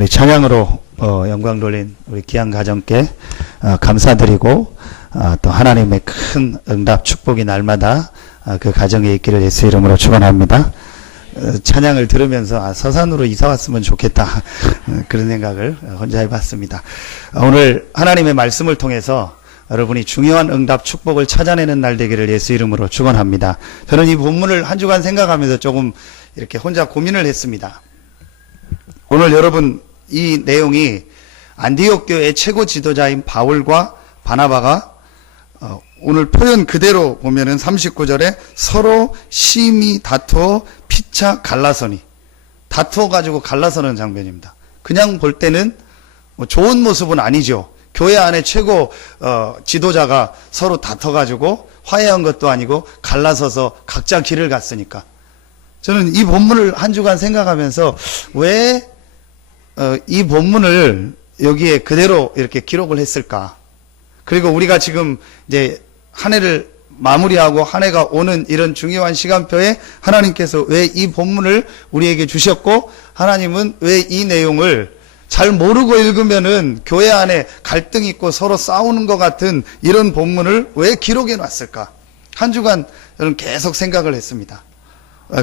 우리 찬양으로 영광 돌린 우리 귀한 가정께 감사드리고 또 하나님의 큰 응답 축복이 날마다 그 가정에 있기를 예수 이름으로 축원합니다. 찬양을 들으면서 서산으로 이사 왔으면 좋겠다 그런 생각을 혼자 해봤습니다. 오늘 하나님의 말씀을 통해서 여러분이 중요한 응답 축복을 찾아내는 날 되기를 예수 이름으로 축원합니다. 저는 이 본문을 한 주간 생각하면서 조금 이렇게 혼자 고민을 했습니다. 오늘 여러분 이 내용이 안디옥 교회의 최고 지도자인 바울과 바나바가 오늘 표현 그대로 보면은 39절에 서로 심히 다투어 피차 갈라서니, 다투어 가지고 갈라서는 장면입니다. 그냥 볼 때는 뭐 좋은 모습은 아니죠. 교회 안에 최고 지도자가 서로 다퉈 가지고 화해한 것도 아니고 갈라서서 각자 길을 갔으니까. 저는 이 본문을 한 주간 생각하면서 왜 이 본문을 여기에 그대로 이렇게 기록을 했을까? 그리고 우리가 지금 이제 한 해를 마무리하고 한 해가 오는 이런 중요한 시간표에 하나님께서 왜 이 본문을 우리에게 주셨고, 하나님은 왜 이 내용을 잘 모르고 읽으면은 교회 안에 갈등이 있고 서로 싸우는 것 같은 이런 본문을 왜 기록해 놨을까? 한 주간 저는 계속 생각을 했습니다.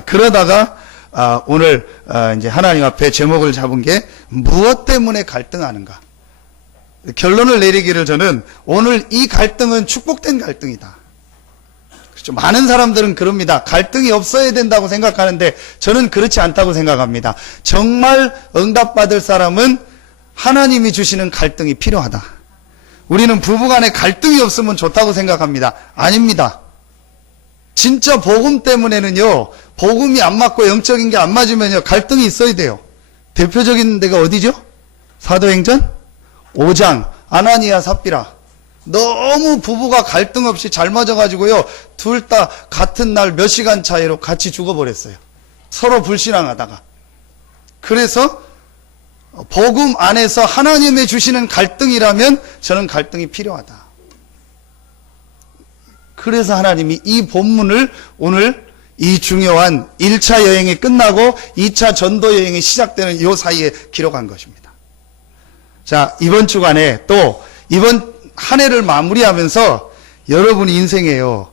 그러다가 오늘 이제 하나님 앞에 제목을 잡은 게 무엇 때문에 갈등하는가? 결론을 내리기를 저는 오늘 이 갈등은 축복된 갈등이다. 그렇죠. 많은 사람들은 그럽니다. 갈등이 없어야 된다고 생각하는데 저는 그렇지 않다고 생각합니다. 정말 응답받을 사람은 하나님이 주시는 갈등이 필요하다. 우리는 부부간에 갈등이 없으면 좋다고 생각합니다. 아닙니다. 진짜 복음 때문에는요, 복음이 안 맞고 영적인 게 안 맞으면요, 갈등이 있어야 돼요. 대표적인 데가 어디죠? 사도행전 5장 아나니아 삽비라. 너무 부부가 갈등 없이 잘 맞아가지고요, 둘 다 같은 날 몇 시간 차이로 같이 죽어버렸어요. 서로 불신앙하다가. 그래서 복음 안에서 하나님이 주시는 갈등이라면 저는 갈등이 필요하다. 그래서 하나님이 이 본문을 오늘 이 중요한 1차 여행이 끝나고 2차 전도 여행이 시작되는 이 사이에 기록한 것입니다. 자, 이번 주간에 또 이번 한 해를 마무리하면서 여러분 인생에요,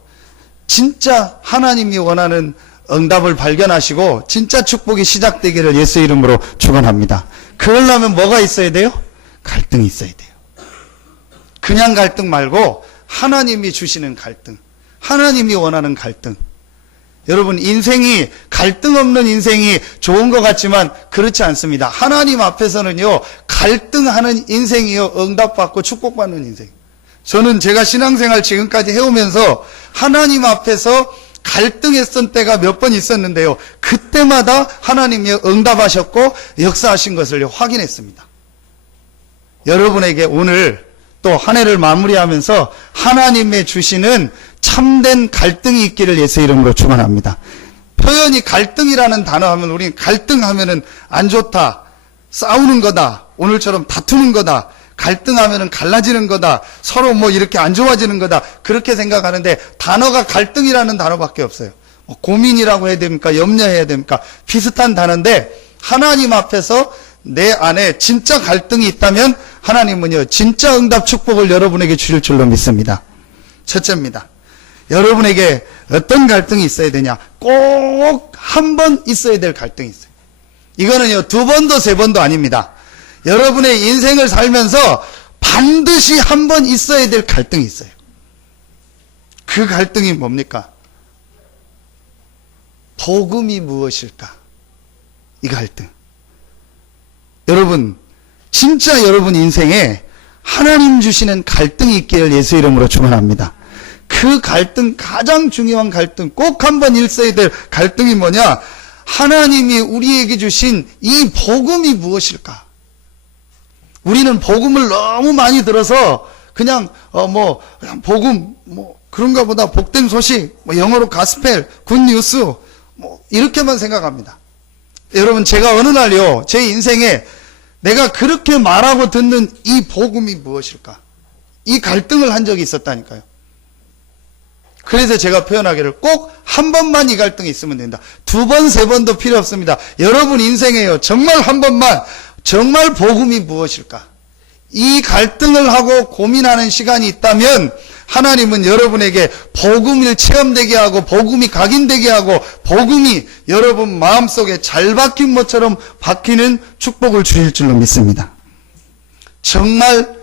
진짜 하나님이 원하는 응답을 발견하시고 진짜 축복이 시작되기를 예수 이름으로 축원합니다. 그러려면 뭐가 있어야 돼요? 갈등이 있어야 돼요. 그냥 갈등 말고 하나님이 주시는 갈등, 하나님이 원하는 갈등. 여러분, 인생이 갈등 없는 인생이 좋은 것 같지만 그렇지 않습니다. 하나님 앞에서는요, 갈등하는 인생이요, 응답받고 축복받는 인생. 저는 제가 신앙생활 지금까지 해오면서 하나님 앞에서 갈등했던 때가 몇 번 있었는데요, 그때마다 하나님이 응답하셨고 역사하신 것을 확인했습니다. 여러분에게 오늘 또 한 해를 마무리하면서 하나님의 주시는 참된 갈등이 있기를 예수 이름으로 축원합니다. 표현이 갈등이라는 단어 하면 우리는 갈등하면은 안 좋다, 싸우는 거다, 오늘처럼 다투는 거다, 갈등하면은 갈라지는 거다, 서로 뭐 이렇게 안 좋아지는 거다, 그렇게 생각하는데 단어가 갈등이라는 단어밖에 없어요. 고민이라고 해야 됩니까? 염려해야 됩니까? 비슷한 단어인데 하나님 앞에서 내 안에 진짜 갈등이 있다면 하나님은요, 진짜 응답 축복을 여러분에게 주실 줄로 믿습니다. 첫째입니다. 여러분에게 어떤 갈등이 있어야 되냐? 꼭 한 번 있어야 될 갈등이 있어요. 이거는요, 두 번도 세 번도 아닙니다. 여러분의 인생을 살면서 반드시 한 번 있어야 될 갈등이 있어요. 그 갈등이 뭡니까? 복음이 무엇일까? 이 갈등. 여러분, 진짜 여러분 인생에 하나님 주시는 갈등이 있기를 예수 이름으로 축원합니다. 그 갈등, 가장 중요한 갈등, 꼭 한 번 있어야 될 갈등이 뭐냐? 하나님이 우리에게 주신 이 복음이 무엇일까? 우리는 복음을 너무 많이 들어서 그냥 그냥 복음 그런가 보다, 복된 소식, 영어로 가스펠, 굿뉴스 이렇게만 생각합니다. 여러분, 제가 어느 날요, 제 인생에 내가 그렇게 말하고 듣는 이 복음이 무엇일까? 이 갈등을 한 적이 있었다니까요. 그래서 제가 표현하기를 꼭 한 번만 이 갈등이 있으면 된다. 두 번, 세 번도 필요 없습니다. 여러분 인생에요, 정말 한 번만 정말 복음이 무엇일까? 이 갈등을 하고 고민하는 시간이 있다면 하나님은 여러분에게 복음을 체험되게 하고 복음이 각인되게 하고 복음이 여러분 마음속에 잘 박힌 것처럼 박히는 축복을 주실 줄로 믿습니다. 정말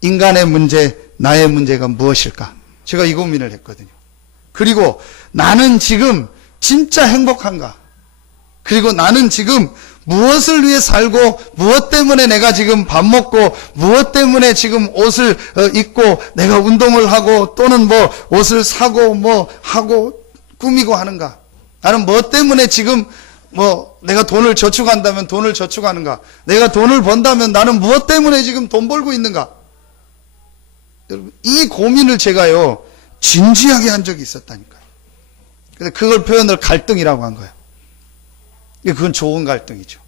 인간의 문제, 나의 문제가 무엇일까? 제가 이 고민을 했거든요. 그리고 나는 지금 진짜 행복한가? 그리고 나는 지금 무엇을 위해 살고 무엇 때문에 내가 지금 밥 먹고 무엇 때문에 지금 옷을 입고 내가 운동을 하고 또는 뭐 옷을 사고 뭐 하고 꾸미고 하는가? 나는 무엇 때문에 지금 뭐 내가 돈을 저축한다면 돈을 저축하는가? 내가 돈을 번다면 나는 무엇 때문에 지금 돈 벌고 있는가? 여러분, 이 고민을 제가요 진지하게 한 적이 있었다니까요. 그래서 그걸 표현을 갈등이라고 한 거예요. 그건 좋은 갈등이죠.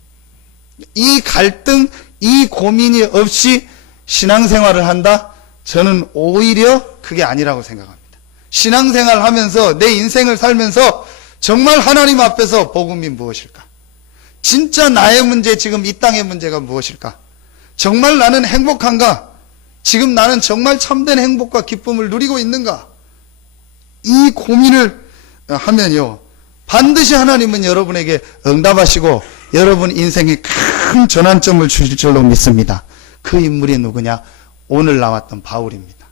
이 갈등, 이 고민이 없이 신앙생활을 한다? 저는 오히려 그게 아니라고 생각합니다. 신앙생활 하면서 내 인생을 살면서 정말 하나님 앞에서 복음이 무엇일까? 진짜 나의 문제, 지금 이 땅의 문제가 무엇일까? 정말 나는 행복한가? 지금 나는 정말 참된 행복과 기쁨을 누리고 있는가? 이 고민을 하면요, 반드시 하나님은 여러분에게 응답하시고 여러분 인생에 큰 전환점을 주실 줄로 믿습니다. 그 인물이 누구냐? 오늘 나왔던 바울입니다.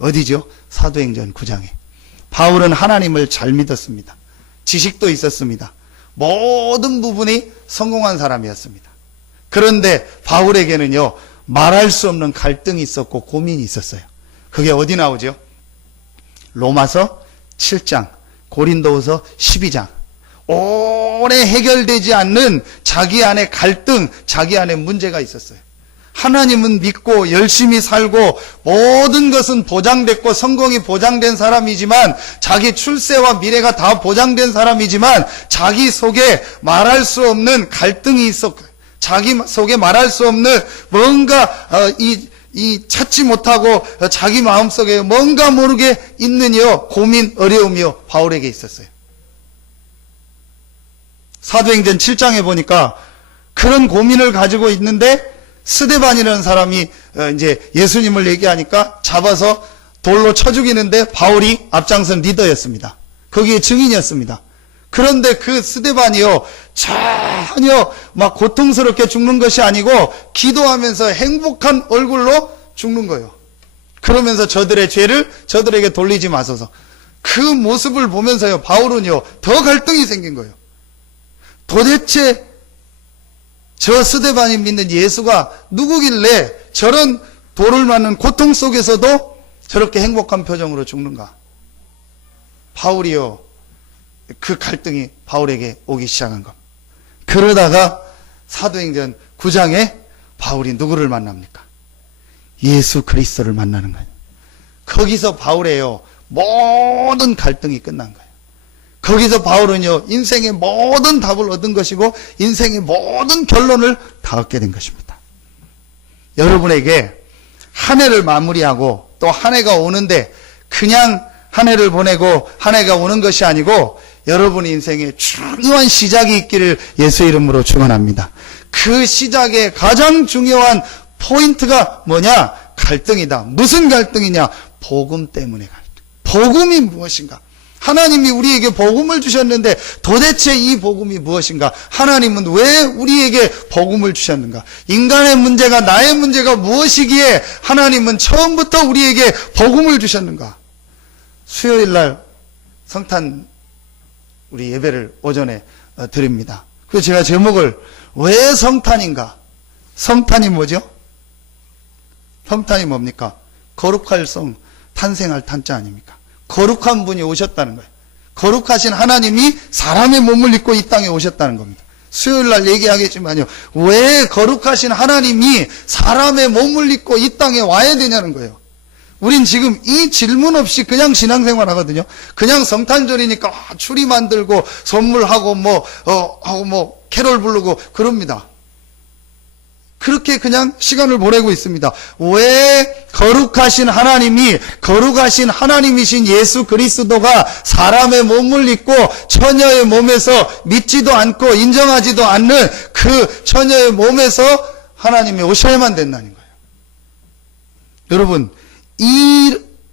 어디죠? 사도행전 9장에. 바울은 하나님을 잘 믿었습니다. 지식도 있었습니다. 모든 부분이 성공한 사람이었습니다. 그런데 바울에게는요, 말할 수 없는 갈등이 있었고 고민이 있었어요. 그게 어디 나오죠? 로마서 7장, 고린도후서 12장. 오래 해결되지 않는 자기 안에 갈등, 자기 안에 문제가 있었어요. 하나님은 믿고 열심히 살고 모든 것은 보장됐고 성공이 보장된 사람이지만, 자기 출세와 미래가 다 보장된 사람이지만 자기 속에 말할 수 없는 갈등이 있었고, 자기 속에 말할 수 없는 뭔가 찾지 못하고 자기 마음속에 뭔가 모르게 있는 고민, 어려움이요 바울에게 있었어요. 사도행전 7장에 보니까 그런 고민을 가지고 있는데 스데반이라는 사람이 이제 예수님을 얘기하니까 잡아서 돌로 쳐 죽이는데 바울이 앞장선 리더였습니다. 거기에 증인이었습니다. 그런데 그 스데반이요 전혀 막 고통스럽게 죽는 것이 아니고 기도하면서 행복한 얼굴로 죽는 거예요. 그러면서 저들의 죄를 저들에게 돌리지 마소서. 그 모습을 보면서요 바울은요 더 갈등이 생긴 거예요. 도대체 저 스데반이 믿는 예수가 누구길래 저런 돌을 맞는 고통 속에서도 저렇게 행복한 표정으로 죽는가? 바울이요, 그 갈등이 바울에게 오기 시작한 겁니다. 그러다가 사도행전 9장에 바울이 누구를 만납니까? 예수 그리스도를 만나는 거예요. 거기서 바울의요 모든 갈등이 끝난 거예요. 거기서 바울은요 인생의 모든 답을 얻은 것이고 인생의 모든 결론을 다 얻게 된 것입니다. 여러분에게 한 해를 마무리하고 또 한 해가 오는데 그냥 한 해를 보내고 한 해가 오는 것이 아니고 여러분 인생에 중요한 시작이 있기를 예수 이름으로 축원합니다. 그 시작의 가장 중요한 포인트가 뭐냐? 갈등이다. 무슨 갈등이냐? 복음 때문에 갈등. 복음이 무엇인가? 하나님이 우리에게 복음을 주셨는데 도대체 이 복음이 무엇인가? 하나님은 왜 우리에게 복음을 주셨는가? 인간의 문제가, 나의 문제가 무엇이기에 하나님은 처음부터 우리에게 복음을 주셨는가? 수요일날 성탄 우리 예배를 오전에 드립니다. 그래서 제가 제목을 왜 성탄인가? 성탄이 뭐죠? 성탄이 뭡니까? 거룩할 성, 탄생할 탄자 아닙니까? 거룩한 분이 오셨다는 거예요. 거룩하신 하나님이 사람의 몸을 입고 이 땅에 오셨다는 겁니다. 수요일날 얘기하겠지만요, 왜 거룩하신 하나님이 사람의 몸을 입고 이 땅에 와야 되냐는 거예요. 우린 지금 이 질문 없이 그냥 신앙생활 하거든요. 그냥 성탄절이니까 추리 만들고 선물하고 뭐 캐롤 부르고 그럽니다. 그렇게 그냥 시간을 보내고 있습니다. 왜 거룩하신 하나님이, 거룩하신 하나님이신 예수 그리스도가 사람의 몸을 입고 처녀의 몸에서 믿지도 않고 인정하지도 않는 그 처녀의 몸에서 하나님이 오셔야만 된다는 거예요. 여러분,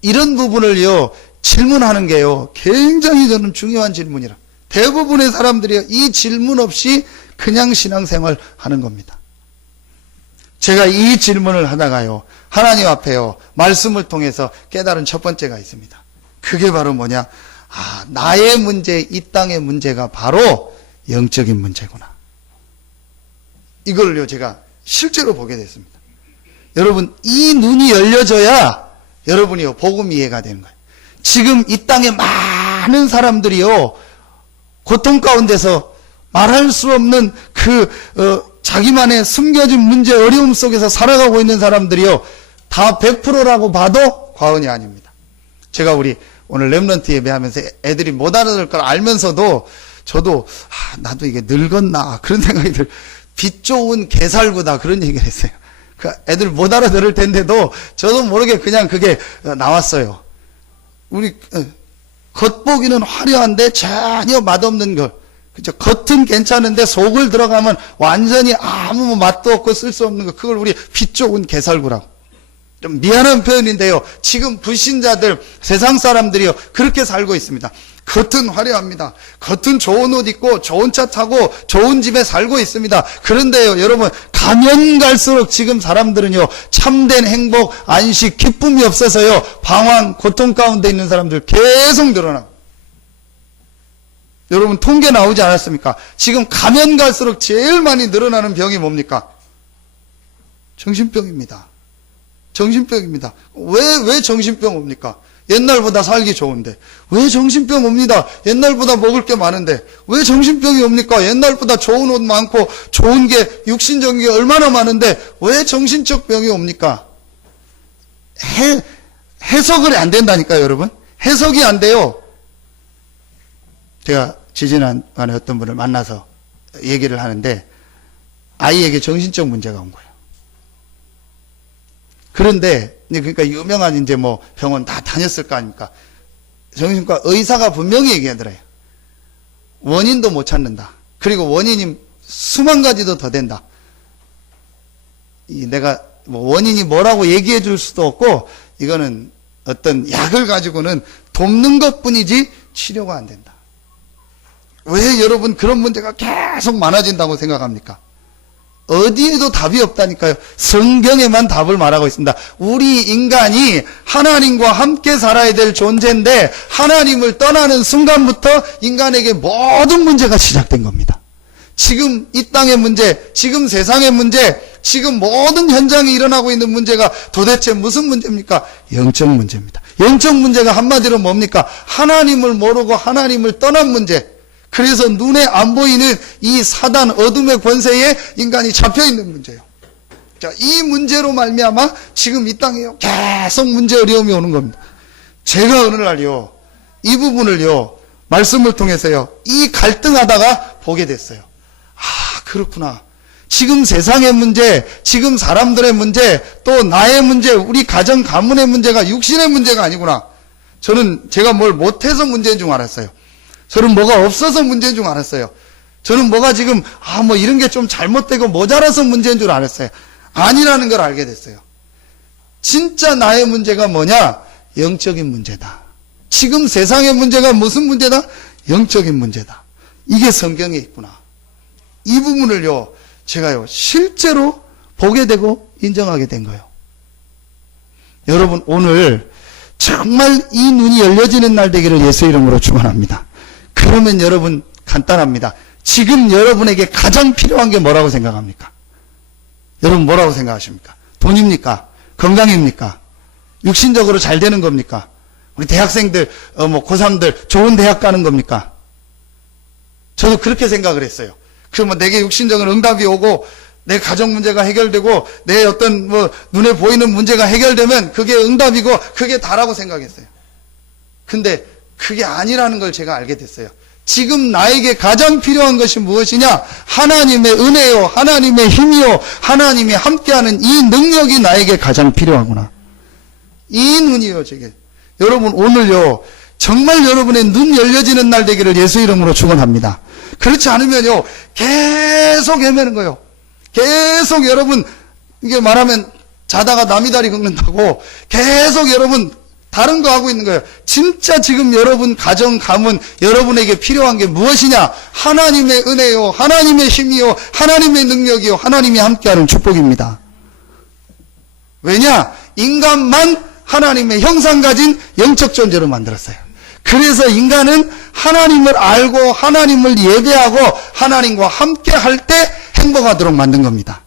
이런 부분을요, 질문하는 게요, 굉장히 저는 중요한 질문이라. 대부분의 사람들이 이 질문 없이 그냥 신앙생활 하는 겁니다. 제가 이 질문을 하다가요, 하나님 앞에요, 말씀을 통해서 깨달은 첫 번째가 있습니다. 그게 바로 뭐냐? 아, 나의 문제, 이 땅의 문제가 바로 영적인 문제구나. 이걸요, 제가 실제로 보게 됐습니다. 여러분, 이 눈이 열려져야 여러분이요, 복음 이해가 되는 거예요. 지금 이 땅에 많은 사람들이요, 고통 가운데서 말할 수 없는 자기만의 숨겨진 문제, 어려움 속에서 살아가고 있는 사람들이요, 다 100%라고 봐도 과언이 아닙니다. 제가 우리 오늘 렘넌트 예배하면서 애들이 못 알아들 걸 알면서도 저도 나도 이게 늙었나 그런 생각이 빛 좋은 개살구다 그런 얘기를 했어요. 그 애들 못 알아들을 텐데도 저도 모르게 그냥 그게 나왔어요. 우리 겉보기는 화려한데 전혀 맛없는 걸, 그죠? 겉은 괜찮은데 속을 들어가면 완전히 아무 맛도 없고 쓸 수 없는 거, 그걸 우리 빛 좋은 개살구라고. 좀 미안한 표현인데요, 지금 불신자들, 세상 사람들이요, 그렇게 살고 있습니다. 겉은 화려합니다. 겉은 좋은 옷 입고 좋은 차 타고 좋은 집에 살고 있습니다. 그런데요, 여러분, 가면 갈수록 지금 사람들은요, 참된 행복, 안식, 기쁨이 없어서요, 방황, 고통 가운데 있는 사람들 계속 늘어나고. 여러분, 통계 나오지 않았습니까? 지금 가면 갈수록 제일 많이 늘어나는 병이 뭡니까? 정신병입니다. 정신병입니다. 왜 정신병 옵니까? 옛날보다 살기 좋은데. 왜 정신병 옵니다? 옛날보다 먹을 게 많은데. 왜 정신병이 옵니까? 옛날보다 좋은 옷 많고 좋은 게, 육신적인 게 얼마나 많은데 왜 정신적 병이 옵니까? 해석이 안 된다니까요, 여러분. 해석이 안 돼요. 제가 지지난번에 어떤 분을 만나서 얘기를 하는데 아이에게 정신적 문제가 온 거예요. 그런데 그러니까 유명한 이제 뭐 병원 다 다녔을 거 아닙니까? 정신과 의사가 분명히 얘기하더래요. 원인도 못 찾는다. 그리고 원인이 수만 가지도 더 된다. 내가 뭐 원인이 뭐라고 얘기해 줄 수도 없고, 이거는 어떤 약을 가지고는 돕는 것뿐이지 치료가 안 된다. 왜 여러분 그런 문제가 계속 많아진다고 생각합니까? 어디에도 답이 없다니까요. 성경에만 답을 말하고 있습니다. 우리 인간이 하나님과 함께 살아야 될 존재인데, 하나님을 떠나는 순간부터 인간에게 모든 문제가 시작된 겁니다. 지금 이 땅의 문제, 지금 세상의 문제, 지금 모든 현장에 일어나고 있는 문제가 도대체 무슨 문제입니까? 영적 문제입니다. 영적 문제가 한마디로 뭡니까? 하나님을 모르고 하나님을 떠난 문제. 그래서 눈에 안 보이는 이 사단 어둠의 권세에 인간이 잡혀있는 문제예요. 자, 이 문제로 말미암아 지금 이 땅에 계속 문제 어려움이 오는 겁니다. 제가 어느 날요, 이 부분을요, 말씀을 통해서요, 이 갈등하다가 보게 됐어요. 아, 그렇구나. 지금 세상의 문제, 지금 사람들의 문제, 또 나의 문제, 우리 가정 가문의 문제가 육신의 문제가 아니구나. 저는 제가 뭘 못해서 문제인 줄 알았어요. 저는 뭐가 없어서 문제인 줄 알았어요. 저는 뭐가 지금 뭐 이런 게 좀 잘못되고 모자라서 문제인 줄 알았어요. 아니라는 걸 알게 됐어요. 진짜 나의 문제가 뭐냐? 영적인 문제다. 지금 세상의 문제가 무슨 문제다? 영적인 문제다. 이게 성경에 있구나. 이 부분을요, 제가요, 실제로 보게 되고 인정하게 된 거예요. 여러분, 오늘 정말 이 눈이 열려지는 날 되기를 예수 이름으로 축원합니다. 그러면 여러분, 간단합니다. 지금 여러분에게 가장 필요한 게 뭐라고 생각합니까? 여러분 뭐라고 생각하십니까? 돈입니까? 건강입니까? 육신적으로 잘 되는 겁니까? 우리 대학생들, 고3들 좋은 대학 가는 겁니까? 저도 그렇게 생각을 했어요. 그러면 내게 육신적인 응답이 오고 내 가정 문제가 해결되고 내 어떤 눈에 보이는 문제가 해결되면 그게 응답이고 그게 다라고 생각했어요. 근데 그게 아니라는 걸 제가 알게 됐어요. 지금 나에게 가장 필요한 것이 무엇이냐? 하나님의 은혜요, 하나님의 힘이요, 하나님이 함께하는 이 능력이 나에게 가장 필요하구나. 이 눈이요, 저게. 여러분, 오늘요, 정말 여러분의 눈 열려지는 날 되기를 예수 이름으로 축원합니다. 그렇지 않으면요, 계속 헤매는 거예요. 계속 여러분, 이게 말하면 자다가 남이 다리 긁는다고 계속 여러분 다른 거 하고 있는 거예요. 진짜 지금 여러분 가정, 가문, 여러분에게 필요한 게 무엇이냐? 하나님의 은혜요, 하나님의 힘이요, 하나님의 능력이요, 하나님이 함께하는 축복입니다. 왜냐? 인간만 하나님의 형상 가진 영적 존재로 만들었어요. 그래서 인간은 하나님을 알고 하나님을 예배하고 하나님과 함께 할 때 행복하도록 만든 겁니다.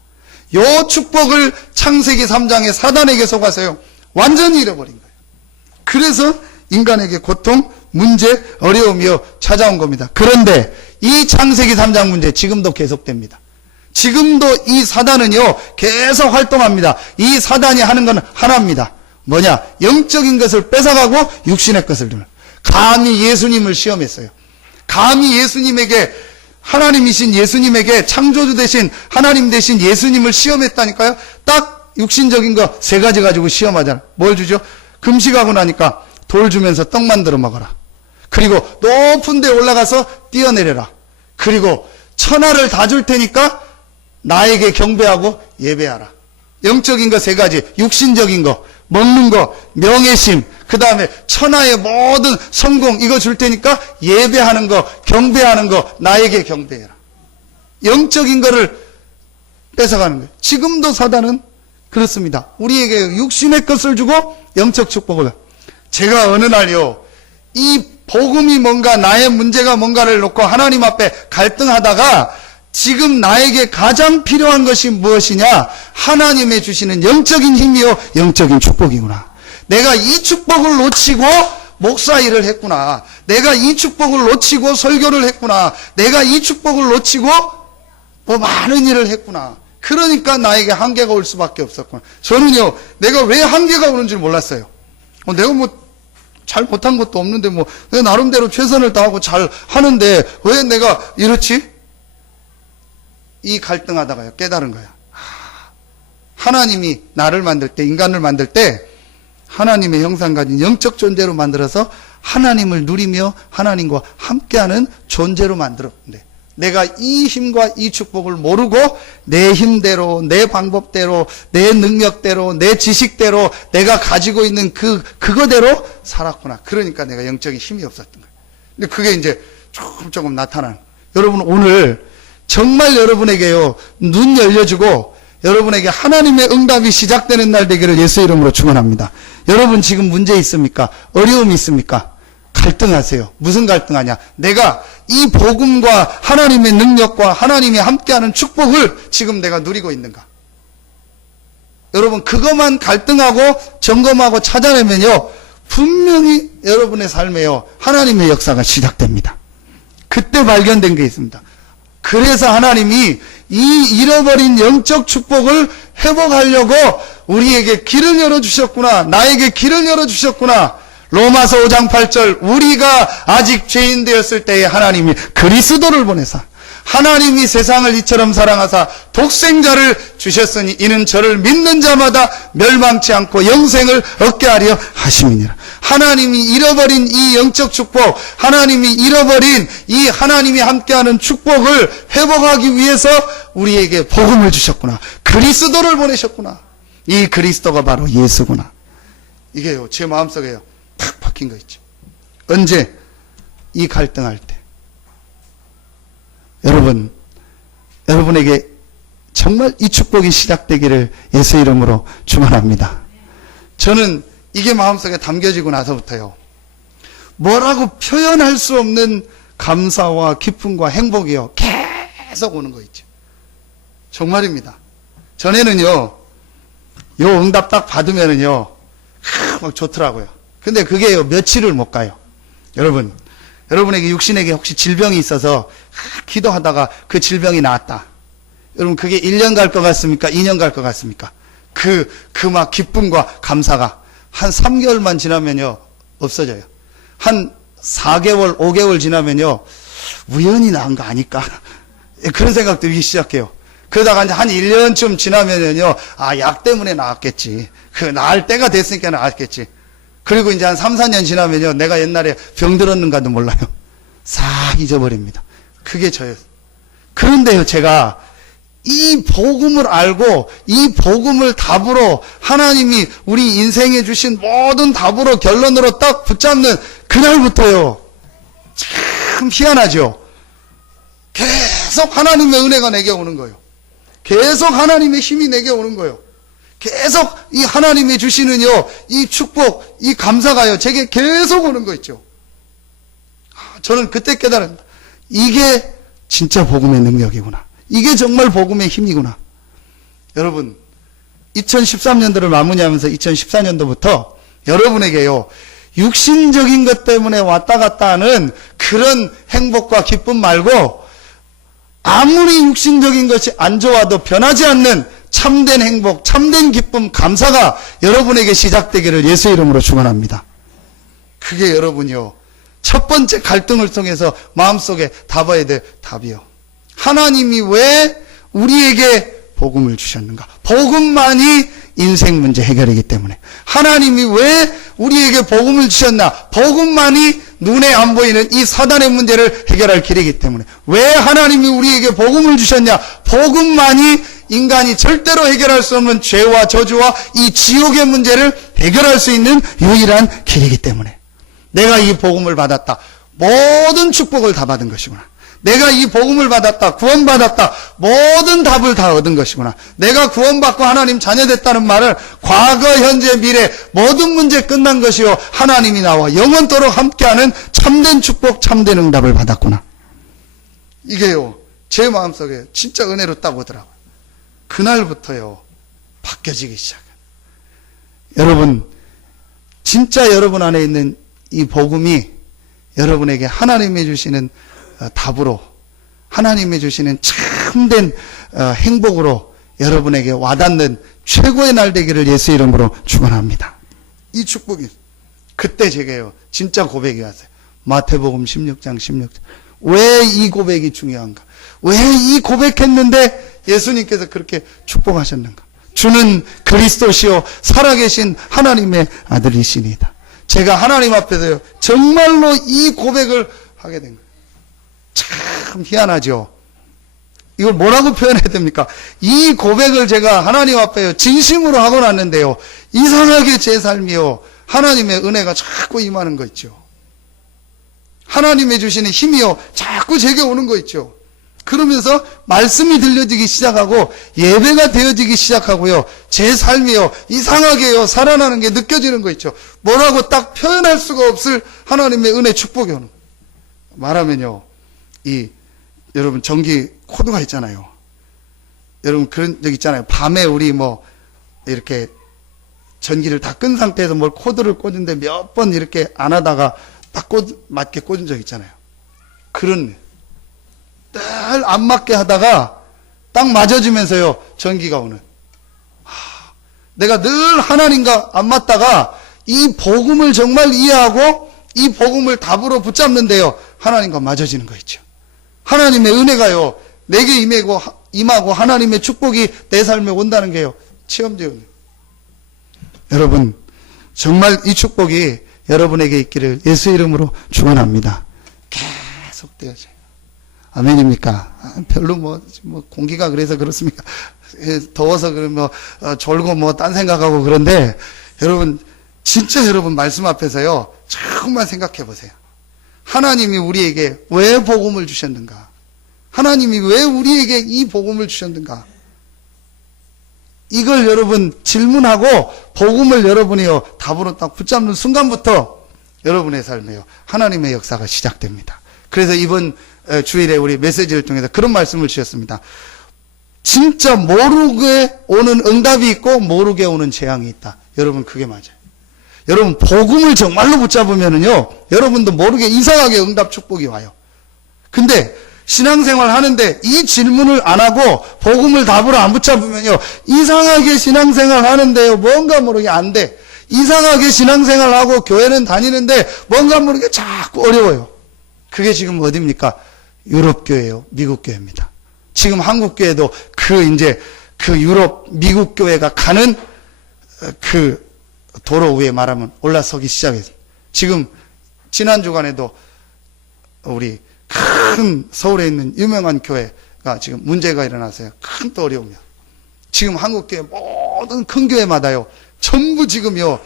요 축복을 창세기 3장에 사단에게 속아서요, 완전히 잃어버린 거예요. 그래서 인간에게 고통, 문제, 어려움이요 찾아온 겁니다. 그런데 이 창세기 3장 문제 지금도 계속됩니다. 지금도 이 사단은요 계속 활동합니다. 이 사단이 하는 건 하나입니다. 뭐냐? 영적인 것을 뺏어가고 육신의 것을 주는. 감히 예수님을 시험했어요. 감히 예수님에게, 하나님이신 예수님에게, 창조주 되신 하나님 되신 예수님을 시험했다니까요. 딱 육신적인 거 3가지 가지고 시험하잖아. 뭘 주죠? 금식하고 나니까 돌 주면서 떡 만들어 먹어라. 그리고 높은 데 올라가서 뛰어내려라. 그리고 천하를 다 줄 테니까 나에게 경배하고 예배하라. 영적인 거 3가지, 육신적인 거, 먹는 거, 명예심, 그 다음에 천하의 모든 성공, 이거 줄 테니까 예배하는 거, 경배하는 거, 나에게 경배해라. 영적인 거를 뺏어가는 거예요. 지금도 사단은 그렇습니다. 우리에게 육신의 것을 주고 영적 축복을. 제가 어느 날요, 이 복음이 뭔가, 나의 문제가 뭔가를 놓고 하나님 앞에 갈등하다가 지금 나에게 가장 필요한 것이 무엇이냐? 하나님의 주시는 영적인 힘이요 영적인 축복이구나. 내가 이 축복을 놓치고 목사 일을 했구나. 내가 이 축복을 놓치고 설교를 했구나. 내가 이 축복을 놓치고 뭐 많은 일을 했구나. 그러니까 나에게 한계가 올 수밖에 없었구나. 저는요, 내가 왜 한계가 오는 줄 몰랐어요. 내가 뭐 잘 못한 것도 없는데 뭐 내가 나름대로 최선을 다하고 잘 하는데 왜 내가 이렇지? 이 갈등하다가요 깨달은 거야. 하나님이 나를 만들 때, 인간을 만들 때 하나님의 형상 가진 영적 존재로 만들어서 하나님을 누리며 하나님과 함께하는 존재로 만들었는데, 내가 이 힘과 이 축복을 모르고 내 힘대로, 내 방법대로, 내 능력대로, 내 지식대로 내가 가지고 있는 그거대로 살았구나. 그러니까 내가 영적인 힘이 없었던 거예요. 근데 그게 이제 조금 나타나는. 여러분, 오늘 정말 여러분에게요 눈 열려주고 여러분에게 하나님의 응답이 시작되는 날 되기를 예수 이름으로 축원합니다. 여러분 지금 문제 있습니까? 어려움이 있습니까? 갈등하세요. 무슨 갈등하냐? 내가 이 복음과 하나님의 능력과 하나님이 함께하는 축복을 지금 내가 누리고 있는가? 여러분 그것만 갈등하고 점검하고 찾아내면요 분명히 여러분의 삶에요 하나님의 역사가 시작됩니다. 그때 발견된 게 있습니다. 그래서 하나님이 이 잃어버린 영적 축복을 회복하려고 우리에게 길을 열어주셨구나. 나에게 길을 열어주셨구나. 로마서 5장 8절, 우리가 아직 죄인 되었을 때에 하나님이 그리스도를 보내사 하나님이 세상을 이처럼 사랑하사 독생자를 주셨으니 이는 저를 믿는 자마다 멸망치 않고 영생을 얻게 하려 하심이니라. 하나님이 잃어버린 이 영적 축복, 하나님이 잃어버린 이 하나님이 함께하는 축복을 회복하기 위해서 우리에게 복음을 주셨구나. 그리스도를 보내셨구나. 이 그리스도가 바로 예수구나. 이게요 제 마음속에요 탁 박힌 거 있죠. 언제? 이 갈등할 때. 여러분에게 정말 이 축복이 시작되기를 예수 이름으로 축원합니다. 저는 이게 마음속에 담겨지고 나서부터요 뭐라고 표현할 수 없는 감사와 기쁨과 행복이요 계속 오는 거 있죠. 정말입니다. 전에는요 요 응답 딱 받으면은요 막 좋더라고요. 근데 그게요 며칠을 못 가요. 여러분에게 육신에게 혹시 질병이 있어서 기도하다가 그 질병이 나았다. 여러분 그게 1년 갈 것 같습니까? 2년 갈 것 같습니까? 그 막 기쁨과 감사가 한 3개월만 지나면요 없어져요. 한 4개월 5개월 지나면요 우연히 나은 거 아닐까 그런 생각 들기 시작해요. 그러다가 이제 한 1년쯤 지나면요 약 때문에 나았겠지. 그 나을 때가 됐으니까 나았겠지. 그리고 이제 한 3, 4년 지나면요 내가 옛날에 병들었는가도 몰라요. 싹 잊어버립니다. 그게 저예요. 그런데요 제가 이 복음을 알고 이 복음을 답으로 하나님이 우리 인생에 주신 모든 답으로 결론으로 딱 붙잡는 그날부터요. 참 희한하죠. 계속 하나님의 은혜가 내게 오는 거예요. 계속 하나님의 힘이 내게 오는 거예요. 계속 이 하나님이 주시는요, 이 축복, 이 감사가요, 제게 계속 오는 거 있죠. 저는 그때 깨달았습니다. 이게 진짜 복음의 능력이구나. 이게 정말 복음의 힘이구나. 여러분, 2013년도를 마무리하면서 2014년도부터 여러분에게요, 육신적인 것 때문에 왔다 갔다 하는 그런 행복과 기쁨 말고 아무리 육신적인 것이 안 좋아도 변하지 않는 참된 행복, 참된 기쁨, 감사가 여러분에게 시작되기를 예수 이름으로 축원합니다. 그게 여러분이요, 첫 번째 갈등을 통해서 마음속에 답아야 될 답이요. 하나님이 왜 우리에게 복음을 주셨는가? 복음만이 인생 문제 해결이기 때문에. 하나님이 왜 우리에게 복음을 주셨나? 복음만이 눈에 안 보이는 이 사단의 문제를 해결할 길이기 때문에. 왜 하나님이 우리에게 복음을 주셨냐? 복음만이 인간이 절대로 해결할 수 없는 죄와 저주와 이 지옥의 문제를 해결할 수 있는 유일한 길이기 때문에. 내가 이 복음을 받았다. 모든 축복을 다 받은 것이구나. 내가 이 복음을 받았다, 구원받았다, 모든 답을 다 얻은 것이구나. 내가 구원받고 하나님 자녀됐다는 말은 과거, 현재, 미래 모든 문제 끝난 것이요, 하나님이 나와 영원토록 함께하는 참된 축복, 참된 응답을 받았구나. 이게요, 제 마음속에 진짜 은혜로 딱 오더라고요. 그날부터요, 바뀌어지기 시작해요. 여러분, 진짜 여러분 안에 있는 이 복음이 여러분에게 하나님이 주시는 답으로, 하나님이 주시는 참된 행복으로 여러분에게 와닿는 최고의 날 되기를 예수 이름으로 축원합니다. 이 축복이 그때 제게요 진짜 고백이 왔어요. 마태복음 16장 16절. 왜 이 고백이 중요한가? 왜 이 고백했는데 예수님께서 그렇게 축복하셨는가? 주는 그리스도시요 살아계신 하나님의 아들이시니다. 제가 하나님 앞에서요 정말로 이 고백을 하게 된 거예요. 참 희한하죠. 이걸 뭐라고 표현해야 됩니까? 이 고백을 제가 하나님 앞에 진심으로 하고 났는데요, 이상하게 제 삶이요 하나님의 은혜가 자꾸 임하는 거 있죠. 하나님이 주시는 힘이요 자꾸 제게 오는 거 있죠. 그러면서 말씀이 들려지기 시작하고 예배가 되어지기 시작하고요, 제 삶이요 이상하게요 살아나는 게 느껴지는 거 있죠. 뭐라고 딱 표현할 수가 없을 하나님의 은혜 축복이 오는 거예요. 말하면요, 여러분, 전기 코드가 있잖아요. 여러분, 그런 적 있잖아요. 밤에 우리 이렇게 전기를 다 끈 상태에서 뭘 코드를 꽂는데 몇 번 이렇게 안 하다가 딱 맞게 꽂은 적 있잖아요. 그런, 늘 안 맞게 하다가 딱 맞아지면서요, 전기가 오는. 내가 늘 하나님과 안 맞다가 이 복음을 정말 이해하고 이 복음을 답으로 붙잡는데요, 하나님과 맞아지는 거 있죠. 하나님의 은혜가요 내게 임하고 하나님의 축복이 내 삶에 온다는 게요 체험되어요. 여러분, 정말 이 축복이 여러분에게 있기를 예수 이름으로 축원합니다. 계속 되어져요. 아멘입니까? 별로 공기가 그래서 그렇습니까? 더워서 그러면 졸고 딴 생각하고 그런데, 여러분 진짜 여러분 말씀 앞에서요 정말 생각해 보세요. 하나님이 우리에게 왜 복음을 주셨는가? 하나님이 왜 우리에게 이 복음을 주셨는가? 이걸 여러분 질문하고 복음을 여러분이요 답으로 딱 붙잡는 순간부터 여러분의 삶에요 하나님의 역사가 시작됩니다. 그래서 이번 주일에 우리 메시지를 통해서 그런 말씀을 주셨습니다. 진짜 모르게 오는 응답이 있고 모르게 오는 재앙이 있다. 여러분, 그게 맞아요. 여러분, 복음을 정말로 붙잡으면은요, 여러분도 모르게 이상하게 응답 축복이 와요. 근데 신앙생활 하는데 이 질문을 안 하고 복음을 답으로 안 붙잡으면요, 이상하게 신앙생활 하는데요, 뭔가 모르게 안 돼. 이상하게 신앙생활 하고 교회는 다니는데 뭔가 모르게 자꾸 어려워요. 그게 지금 어디입니까? 유럽 교회예요. 미국 교회입니다. 지금 한국 교회도 그 유럽, 미국 교회가 가는 그 도로 위에 말하면 올라서기 시작했어요. 지금 지난 주간에도 우리 큰 서울에 있는 유명한 교회 지금 문제가 일어났어요. 큰 또 어려움이요. 지금 한국교회 모든 큰 교회마다요. 전부 지금요.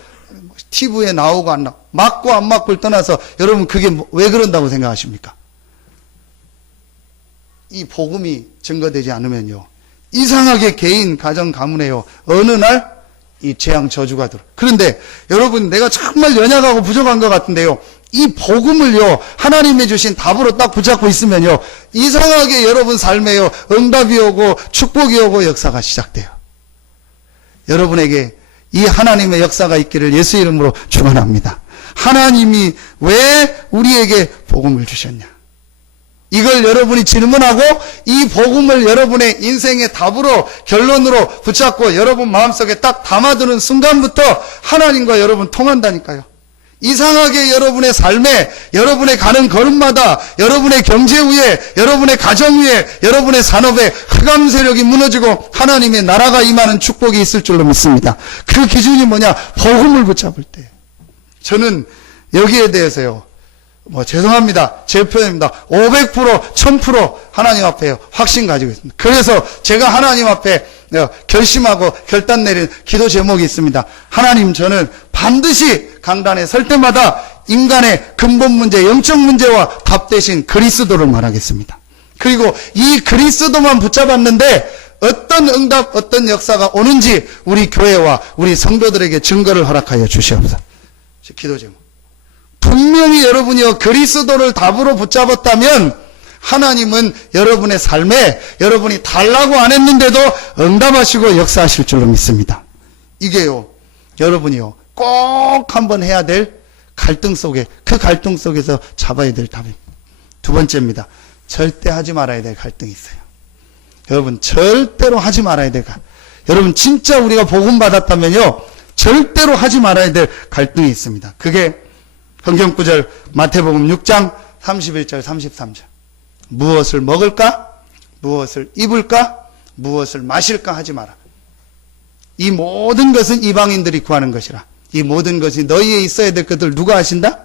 TV에 나오고 안 나오고 맞고 안 맞고를 떠나서 여러분 그게 왜 그런다고 생각하십니까? 이 복음이 증거되지 않으면요. 이상하게 개인 가정 가문에요. 어느 날 이 재앙 저주가 들어. 그런데 여러분 내가 정말 연약하고 부족한 것 같은데요. 이 복음을요. 하나님이 주신 답으로 딱 붙잡고 있으면요. 이상하게 여러분 삶에요. 응답이 오고 축복이 오고 역사가 시작돼요. 여러분에게 이 하나님의 역사가 있기를 예수 이름으로 축원합니다. 하나님이 왜 우리에게 복음을 주셨냐? 이걸 여러분이 질문하고 이 복음을 여러분의 인생의 답으로 결론으로 붙잡고 여러분 마음속에 딱 담아두는 순간부터 하나님과 여러분 통한다니까요. 이상하게 여러분의 삶에 여러분의 가는 걸음마다 여러분의 경제 위에 여러분의 가정 위에 여러분의 산업에 흑암 세력이 무너지고 하나님의 나라가 임하는 축복이 있을 줄로 믿습니다. 그 기준이 뭐냐? 복음을 붙잡을 때. 저는 여기에 대해서요. 죄송합니다. 제 표현입니다. 500%, 1000% 하나님 앞에 확신 가지고 있습니다. 그래서 제가 하나님 앞에 결심하고 결단 내린 기도 제목이 있습니다. 하나님, 저는 반드시 강단에 설 때마다 인간의 근본 문제, 영적 문제와 답 대신 그리스도를 말하겠습니다. 그리고 이 그리스도만 붙잡았는데 어떤 응답, 어떤 역사가 오는지 우리 교회와 우리 성도들에게 증거를 허락하여 주시옵소서. 기도 제목. 분명히 여러분이요 그리스도를 답으로 붙잡았다면 하나님은 여러분의 삶에 여러분이 달라고 안 했는데도 응답하시고 역사하실 줄로 믿습니다. 이게요 여러분이요 꼭 한번 해야 될 갈등 속에 그 갈등 속에서 잡아야 될 답입니다. 두 번째입니다. 절대 하지 말아야 될 갈등이 있어요. 여러분 절대로 하지 말아야 될 여러분 진짜 우리가 복음 받았다면요 절대로 하지 말아야 될 갈등이 있습니다. 그게 성경구절 마태복음 6장 31절 33절 무엇을 먹을까? 무엇을 입을까? 무엇을 마실까? 하지 마라. 이 모든 것은 이방인들이 구하는 것이라. 이 모든 것이 너희에 있어야 될 것들 누가 하신다?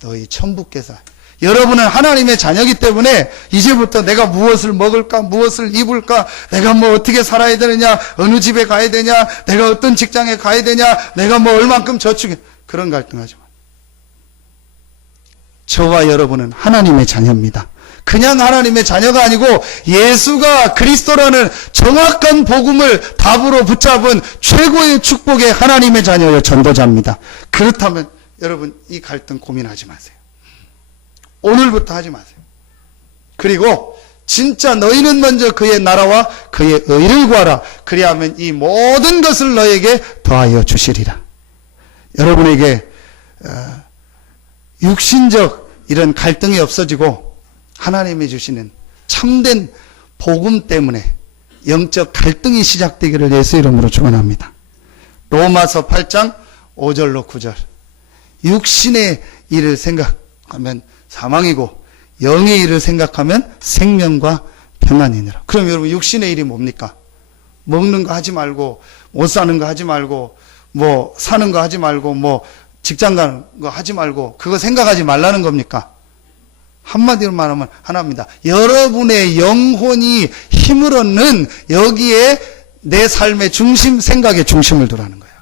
너희 천부께서. 여러분은 하나님의 자녀이기 때문에 이제부터 내가 무엇을 먹을까? 무엇을 입을까? 내가 뭐 어떻게 살아야 되느냐? 어느 집에 가야 되냐? 내가 어떤 직장에 가야 되냐? 내가 뭐 얼만큼 저축해. 그런 갈등하지 마. 저와 여러분은 하나님의 자녀입니다. 그냥 하나님의 자녀가 아니고 예수가 그리스도라는 정확한 복음을 답으로 붙잡은 최고의 축복의 하나님의 자녀여 전도자입니다. 그렇다면 여러분 이 갈등 고민하지 마세요. 오늘부터 하지 마세요. 그리고 진짜 너희는 먼저 그의 나라와 그의 의를 구하라. 그리하면 이 모든 것을 너에게 더하여 주시리라. 여러분에게 육신적 이런 갈등이 없어지고 하나님이 주시는 참된 복음 때문에 영적 갈등이 시작되기를 예수 이름으로 축원합니다. 로마서 8장 5절로 9절 육신의 일을 생각하면 사망이고 영의 일을 생각하면 생명과 평안이니라. 그럼 여러분 육신의 일이 뭡니까? 먹는 거 하지 말고 옷 사는 거 하지 말고 뭐 사는 거 하지 말고 뭐 직장 가는 거 하지 말고 그거 생각하지 말라는 겁니까? 한마디로 말하면 하나입니다. 여러분의 영혼이 힘을 얻는 여기에 내 삶의 중심, 생각의 중심을 두라는 거예요.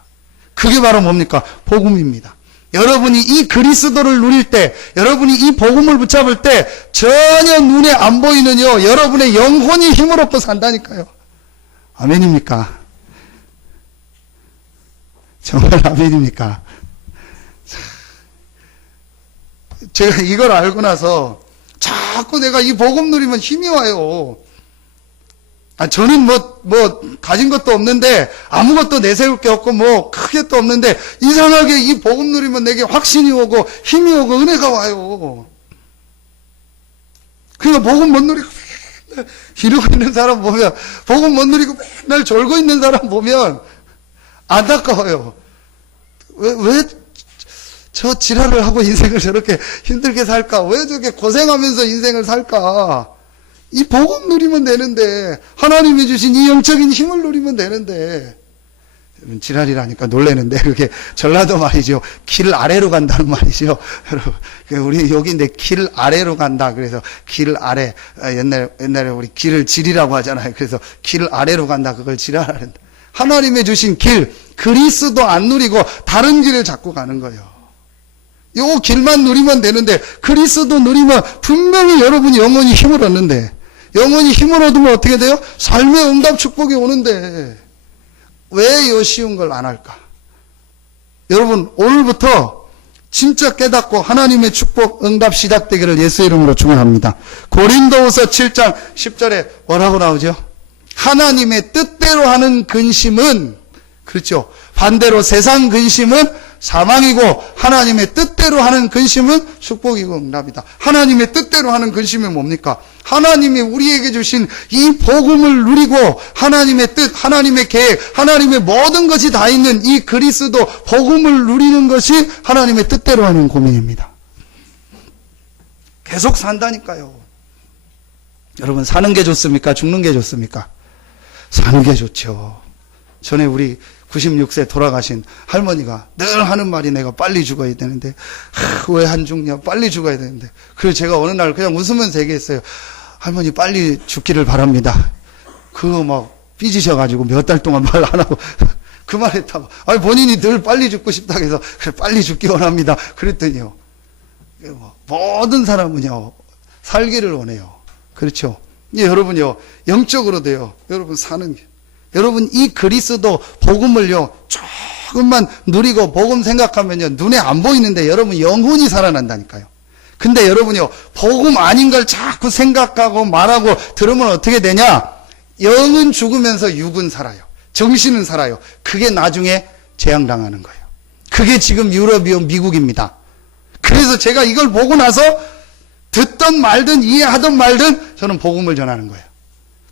그게 바로 뭡니까? 복음입니다. 여러분이 이 그리스도를 누릴 때, 여러분이 이 복음을 붙잡을 때 전혀 눈에 안 보이는요, 여러분의 영혼이 힘을 얻고 산다니까요. 아멘입니까? 정말 아멘입니까? 제가 이걸 알고 나서 자꾸 내가 이 복음 누리면 힘이 와요. 저는 뭐 가진 것도 없는데 아무것도 내세울 게 없고 뭐 크게 또 없는데 이상하게 이 복음 누리면 내게 확신이 오고 힘이 오고 은혜가 와요. 그러니까 복음 못 누리고 맨날 이러고 있는 사람 보면, 복음 못 누리고 맨날 졸고 있는 사람 보면 안타까워요. 왜 저 지랄을 하고 인생을 저렇게 힘들게 살까? 왜 저렇게 고생하면서 인생을 살까? 이 복음 누리면 되는데, 하나님이 주신 이 영적인 힘을 누리면 되는데, 지랄이라니까 놀래는데, 그게 전라도 말이죠. 길 아래로 간다는 말이죠. 여러분, 우리 여기인데 길 아래로 간다. 그래서 길 아래, 옛날에 우리 길을 지리라고 하잖아요. 그래서 길 아래로 간다. 그걸 지랄하는데. 하나님의 주신 길, 그리스도 안 누리고 다른 길을 잡고 가는 거예요. 요 길만 누리면 되는데, 그리스도 누리면 분명히 여러분이 영원히 힘을 얻는데, 영원히 힘을 얻으면 어떻게 돼요? 삶의 응답 축복이 오는데, 왜 요 쉬운 걸 안 할까? 여러분, 오늘부터 진짜 깨닫고 하나님의 축복 응답 시작되기를 예수 이름으로 축원합니다. 고린도후서 7장 10절에 뭐라고 나오죠? 하나님의 뜻대로 하는 근심은, 그렇죠, 반대로 세상 근심은 사망이고, 하나님의 뜻대로 하는 근심은 축복이고 응답이다. 하나님의 뜻대로 하는 근심이 뭡니까? 하나님이 우리에게 주신 이 복음을 누리고, 하나님의 뜻, 하나님의 계획, 하나님의 모든 것이 다 있는 이 그리스도 복음을 누리는 것이 하나님의 뜻대로 하는 고민입니다. 계속 산다니까요. 여러분, 사는 게 좋습니까? 죽는 게 좋습니까? 사는 게 좋죠. 전에 우리 96세 돌아가신 할머니가 늘 하는 말이, 내가 빨리 죽어야 되는데, 왜 안 죽냐, 빨리 죽어야 되는데. 그래서 제가 어느 날 그냥 웃으면서 얘기했어요. 할머니 빨리 죽기를 바랍니다. 그거 막 삐지셔가지고 몇 달 동안 말 안 하고 그 말 했다고. 아니, 본인이 늘 빨리 죽고 싶다고 해서, 그래, 빨리 죽기 원합니다. 그랬더니요, 모든 사람은요, 살기를 원해요. 그렇죠? 여러분요, 영적으로 돼요. 여러분 사는 게. 여러분, 이 그리스도 복음을요, 조금만 누리고 복음 생각하면요, 눈에 안 보이는데 여러분 영혼이 살아난다니까요. 근데 여러분요, 복음 아닌 걸 자꾸 생각하고 말하고 들으면 어떻게 되냐? 영은 죽으면서 육은 살아요. 정신은 살아요. 그게 나중에 재앙당하는 거예요. 그게 지금 유럽이요, 미국입니다. 그래서 제가 이걸 보고 나서 듣던 말든 이해하던 말든 저는 복음을 전하는 거예요.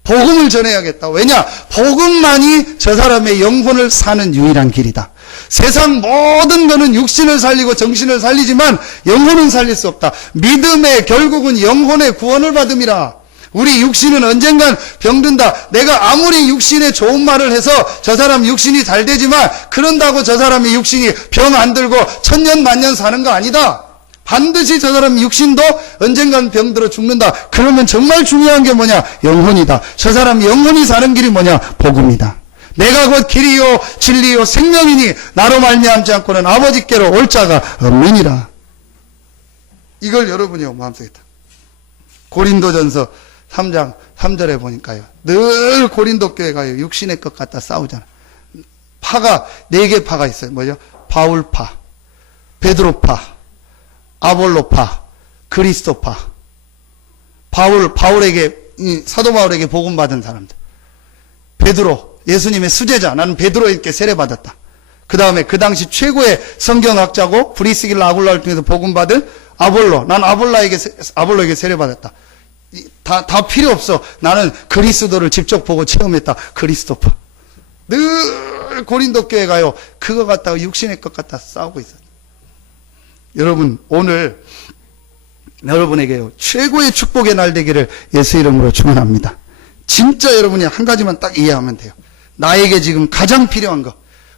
복음을 전해야겠다. 왜냐? 복음만이 저 사람의 영혼을 사는 유일한 길이다. 세상 모든 거는 육신을 살리고 정신을 살리지만 영혼은 살릴 수 없다. 믿음의 결국은 영혼의 구원을 받음이라. 우리 육신은 언젠간 병든다. 내가 아무리 육신에 좋은 말을 해서 저 사람 육신이 잘 되지만, 그런다고 저 사람의 육신이 병 안 들고 천년 만년 사는 거 아니다. 반드시 저 사람 육신도 언젠간 병들어 죽는다. 그러면 정말 중요한 게 뭐냐? 영혼이다. 저 사람 영혼이 사는 길이 뭐냐? 복음이다. 내가 곧 길이요 진리요 생명이니 나로 말미암지 않고는 아버지께로 올 자가 없느니라. 이걸 여러분이 마음속에 다. 고린도전서 3장 3절에 보니까요, 늘 고린도 교회 가요, 육신의 것 갖다 싸우잖아. 파가 4개 파가 있어요. 뭐죠? 바울파, 베드로파, 아볼로파, 그리스도파. 바울에게, 사도 바울에게 복음 받은 사람들. 베드로, 예수님의 수제자. 나는 베드로에게 세례받았다. 그 다음에 그 당시 최고의 성경학자고 브리스길라 아굴라를 통해서 복음 받은 아볼로. 난 아볼로에게 세례받았다. 다 필요 없어. 나는 그리스도를 직접 보고 체험했다. 그리스도파. 늘 고린도 교회 가요, 그거 갖다가 육신의 것 갖다 싸우고 있어요. 여러분, 오늘 여러분에게요, 최고의 축복의 날 되기를 예수 이름으로 축원합니다. 진짜 여러분이 한 가지만 딱 이해하면 돼요. 나에게 지금 가장 필요한 거,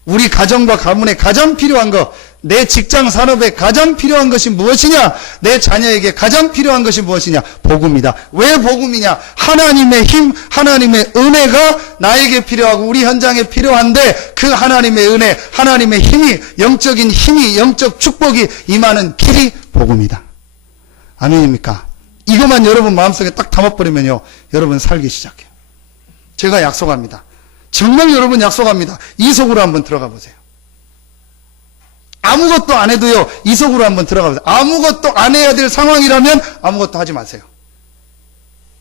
우리 가정과 가문에 가장 필요한 거, 내 직장 산업에 가장 필요한 것이 무엇이냐? 내 자녀에게 가장 필요한 것이 무엇이냐? 복음이다. 왜 복음이냐? 하나님의 힘, 하나님의 은혜가 나에게 필요하고 우리 현장에 필요한데, 그 하나님의 은혜, 하나님의 힘이, 영적인 힘이, 영적 축복이 임하는 길이 복음이다. 아멘입니까? 이것만 여러분 마음속에 딱 담아버리면요, 여러분 살기 시작해요. 제가 약속합니다. 정말 여러분 약속합니다. 이 속으로 한번 들어가 보세요. 아무것도 안 해도요, 이 속으로 한번 들어가 보세요. 아무것도 안 해야 될 상황이라면 아무것도 하지 마세요.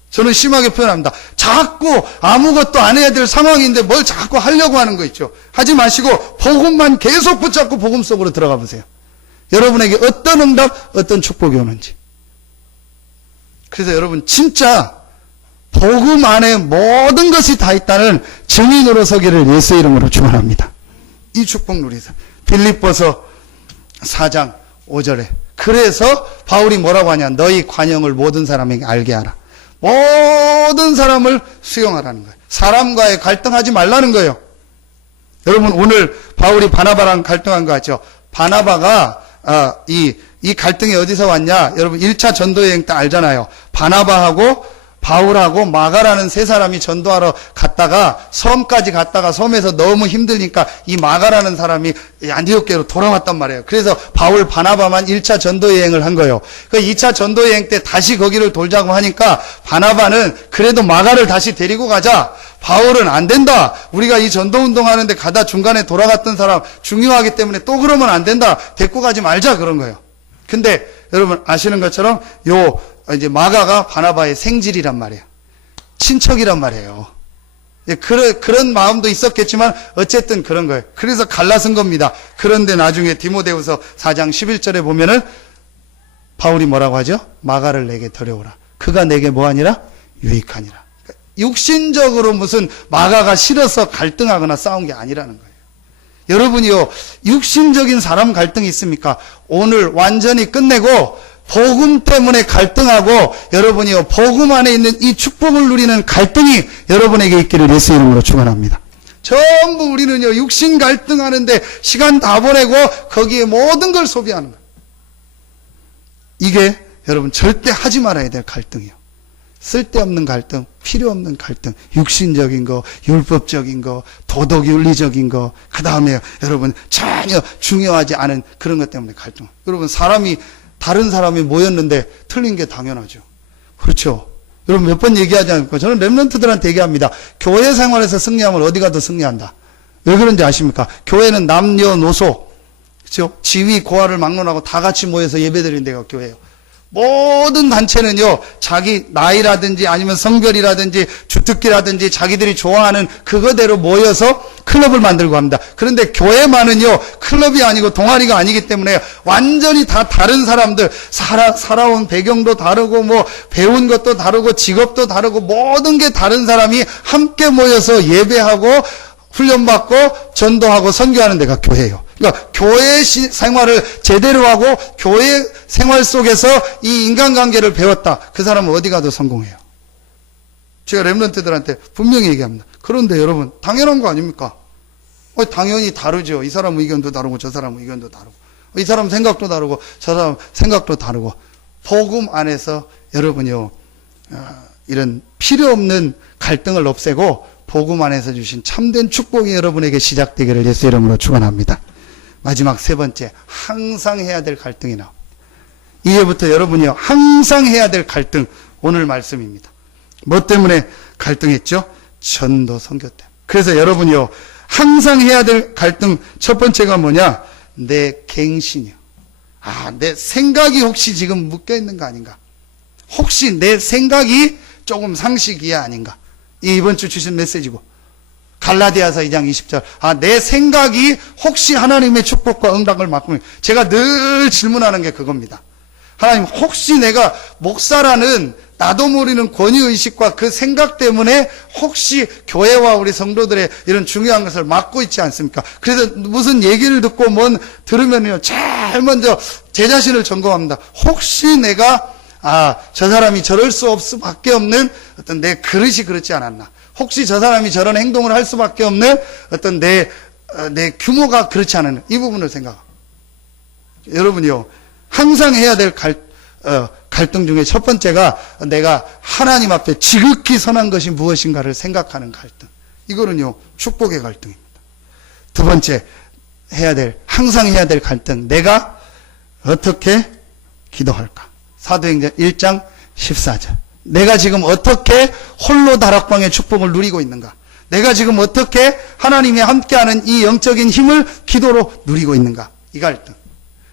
저는 심하게 표현합니다. 자꾸 아무것도 안 해야 될 상황인데 뭘 자꾸 하려고 하는 거 있죠. 하지 마시고 복음만 계속 붙잡고 복음 속으로 들어가 보세요. 여러분에게 어떤 응답, 어떤 축복이 오는지. 그래서 여러분 진짜 복음 안에 모든 것이 다 있다는 증인으로 서기를 예수 이름으로 축원합니다. 이 축복 누리세요. 빌립보서 4장 5절에 그래서 바울이 뭐라고 하냐? 너희 관용을 모든 사람에게 알게 하라. 모든 사람을 수용하라는 거예요. 사람과의 갈등하지 말라는 거예요. 여러분 오늘 바울이 바나바랑 갈등한 거 같죠? 바나바가 이 갈등이 어디서 왔냐? 여러분 1차 전도여행 때 알잖아요. 바나바하고 바울하고 마가라는 세 사람이 전도하러 갔다가 섬까지 갔다가 섬에서 너무 힘드니까 이 마가라는 사람이 안디옥계로 돌아왔단 말이에요. 그래서 바울 바나바만 1차 전도여행을 한 거예요. 그 2차 전도여행 때 다시 거기를 돌자고 하니까 바나바는 그래도 마가를 다시 데리고 가자. 바울은 안 된다. 우리가 이 전도운동 하는데 가다 중간에 돌아갔던 사람 중요하기 때문에 또 그러면 안 된다. 데리고 가지 말자 그런 거예요. 근데 여러분 아시는 것처럼 이제 마가가 바나바의 생질이란 말이에요. 친척이란 말이에요. 그런 마음도 있었겠지만 어쨌든 그런 거예요. 그래서 갈라선 겁니다. 그런데 나중에 디모데후서 4장 11절에 보면은 바울이 뭐라고 하죠? 마가를 내게 데려오라. 그가 내게 뭐하니라? 유익하니라. 육신적으로 무슨 마가가 싫어서 갈등하거나 싸운 게 아니라는 거예요. 여러분이요, 육신적인 사람 갈등이 있습니까? 오늘 완전히 끝내고 복음 때문에 갈등하고 여러분이요 복음 안에 있는 이 축복을 누리는 갈등이 여러분에게 있기를 예수 이름으로 축원합니다. 전부 우리는요 육신 갈등하는데 시간 다 보내고 거기에 모든 걸 소비하는 거예요. 이게 여러분 절대 하지 말아야 될 갈등이요. 쓸데없는 갈등, 필요 없는 갈등, 육신적인 거, 율법적인 거, 도덕 윤리적인 거, 그 다음에 여러분 전혀 중요하지 않은 그런 것 때문에 갈등. 여러분 다른 사람이 모였는데 틀린 게 당연하죠. 그렇죠. 여러분 몇 번 얘기하지 않습니까? 저는 랩런트들한테 얘기합니다. 교회 생활에서 승리하면 어디 가도 승리한다. 왜 그런지 아십니까? 교회는 남녀노소, 그렇죠? 지위, 고하를 막론하고 다 같이 모여서 예배드리는 데가 교회예요. 모든 단체는요, 자기 나이라든지 아니면 성별이라든지 주특기라든지 자기들이 좋아하는 그거대로 모여서 클럽을 만들고 합니다. 그런데 교회만은요, 클럽이 아니고 동아리가 아니기 때문에 완전히 다 다른 사람들, 살아온 배경도 다르고, 뭐, 배운 것도 다르고, 직업도 다르고, 모든 게 다른 사람이 함께 모여서 예배하고, 훈련받고, 전도하고, 선교하는 데가 교회예요. 그러니까 교회 생활을 제대로 하고 교회 생활 속에서 이 인간관계를 배웠다. 그 사람은 어디 가도 성공해요. 제가 랩런트들한테 분명히 얘기합니다. 그런데 여러분 당연한 거 아닙니까? 당연히 다르죠. 이 사람 의견도 다르고 저 사람 의견도 다르고 이 사람 생각도 다르고 저 사람 생각도 다르고 복음 안에서 여러분요 이런 필요 없는 갈등을 없애고 복음 안에서 주신 참된 축복이 여러분에게 시작되기를 예수 이름으로 축원합니다. 마지막 세 번째, 항상 해야 될 갈등이 나옵니다. 이제부터 여러분이요, 항상 해야 될 갈등, 오늘 말씀입니다. 뭐 때문에 갈등했죠? 전도, 선교 때문에. 그래서 여러분이요, 항상 해야 될 갈등, 첫 번째가 뭐냐? 내 갱신이요. 내 생각이 혹시 지금 묶여있는 거 아닌가? 혹시 내 생각이 조금 상식 이하 아닌가? 이번 주 주신 메시지고. 갈라디아서 2장 20절. 내 생각이 혹시 하나님의 축복과 응답을 맡고, 제가 늘 질문하는 게 그겁니다. 하나님, 혹시 내가 목사라는 나도 모르는 권위의식과 그 생각 때문에 혹시 교회와 우리 성도들의 이런 중요한 것을 맡고 있지 않습니까? 그래서 무슨 얘기를 듣고 뭔 들으면요, 제일 먼저 제 자신을 점검합니다. 혹시 내가 저 사람이 저럴 수밖에 없는 어떤 내 그릇이 그렇지 않았나? 혹시 저 사람이 저런 행동을 할 수밖에 없는 어떤 내 규모가 그렇지 않은 이 부분을 생각합니다. 여러분이요, 항상 해야 될 갈등 중에 첫 번째가 내가 하나님 앞에 지극히 선한 것이 무엇인가를 생각하는 갈등. 이거는요, 축복의 갈등입니다. 두 번째, 항상 해야 될 갈등. 내가 어떻게 기도할까? 사도행전 1장 14절. 내가 지금 어떻게 홀로 다락방의 축복을 누리고 있는가? 내가 지금 어떻게 하나님이 함께하는 이 영적인 힘을 기도로 누리고 있는가? 이 갈등.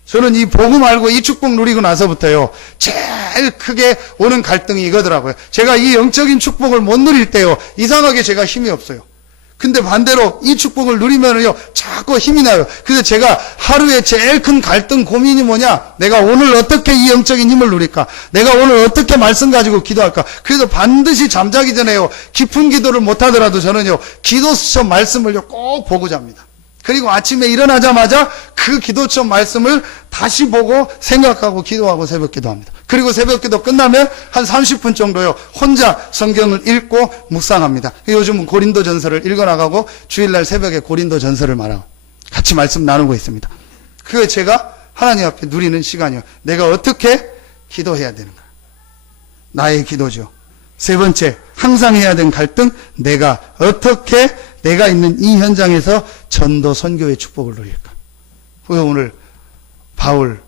저는 이 복음 알고 이 축복 누리고 나서부터요, 제일 크게 오는 갈등이 이거더라고요. 제가 이 영적인 축복을 못 누릴 때요, 이상하게 제가 힘이 없어요. 근데 반대로 이 축복을 누리면요, 자꾸 힘이 나요. 그래서 제가 하루에 제일 큰 갈등 고민이 뭐냐? 내가 오늘 어떻게 이 영적인 힘을 누릴까? 내가 오늘 어떻게 말씀 가지고 기도할까? 그래서 반드시 잠자기 전에요, 깊은 기도를 못 하더라도 저는요, 기도 수첩 말씀을요, 꼭 보고 잡니다. 그리고 아침에 일어나자마자 그 기도처 말씀을 다시 보고 생각하고 기도하고 새벽 기도합니다. 그리고 새벽 기도 끝나면 한 30분 정도요, 혼자 성경을 읽고 묵상합니다. 요즘은 고린도 전서를 읽어나가고 주일날 새벽에 고린도 전서를 말하고 같이 말씀 나누고 있습니다. 그게 제가 하나님 앞에 누리는 시간이요. 내가 어떻게 기도해야 되는가. 나의 기도죠. 세 번째, 항상 해야 되는 갈등, 내가 어떻게 내가 있는 이 현장에서 전도 선교의 축복을 누릴까. 그게 오늘 바울과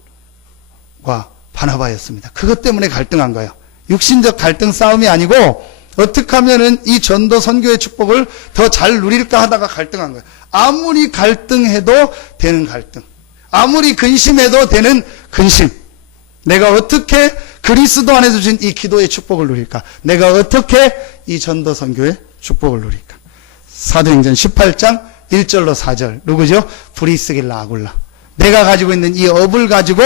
바나바였습니다. 그것 때문에 갈등한 거예요. 육신적 갈등 싸움이 아니고 어떻게 하면은 이 전도 선교의 축복을 더 잘 누릴까 하다가 갈등한 거예요. 아무리 갈등해도 되는 갈등, 아무리 근심해도 되는 근심. 내가 어떻게 그리스도 안에서 주신 이 기도의 축복을 누릴까? 내가 어떻게 이 전도 선교의 축복을 누릴까? 사도행전 18장 1절로 4절. 누구죠? 브리스길라 아굴라. 내가 가지고 있는 이 업을 가지고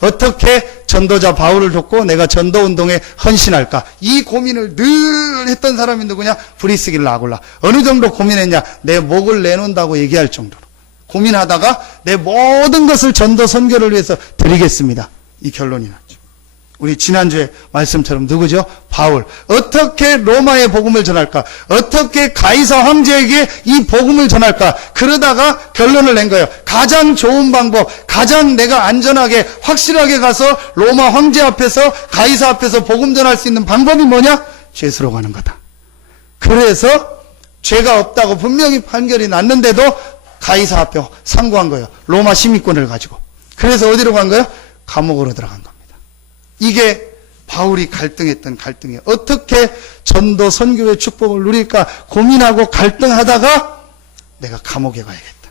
어떻게 전도자 바울을 돕고 내가 전도운동에 헌신할까? 이 고민을 늘 했던 사람이 누구냐? 브리스길라 아굴라. 어느 정도 고민했냐? 내 목을 내놓는다고 얘기할 정도로 고민하다가 내 모든 것을 전도 선교를 위해서 드리겠습니다. 이 결론이 났죠. 우리 지난주에 말씀처럼 누구죠? 바울. 어떻게 로마의 복음을 전할까? 어떻게 가이사 황제에게 이 복음을 전할까? 그러다가 결론을 낸 거예요. 가장 좋은 방법, 가장 내가 안전하게 확실하게 가서 로마 황제 앞에서 가이사 앞에서 복음 전할 수 있는 방법이 뭐냐? 죄수로 가는 거다. 그래서 죄가 없다고 분명히 판결이 났는데도 가이사 앞에 상고한 거예요. 로마 시민권을 가지고. 그래서 어디로 간 거예요? 감옥으로 들어간 겁니다. 이게 바울이 갈등했던 갈등이에요. 어떻게 전도 선교의 축복을 누릴까 고민하고 갈등하다가 내가 감옥에 가야겠다.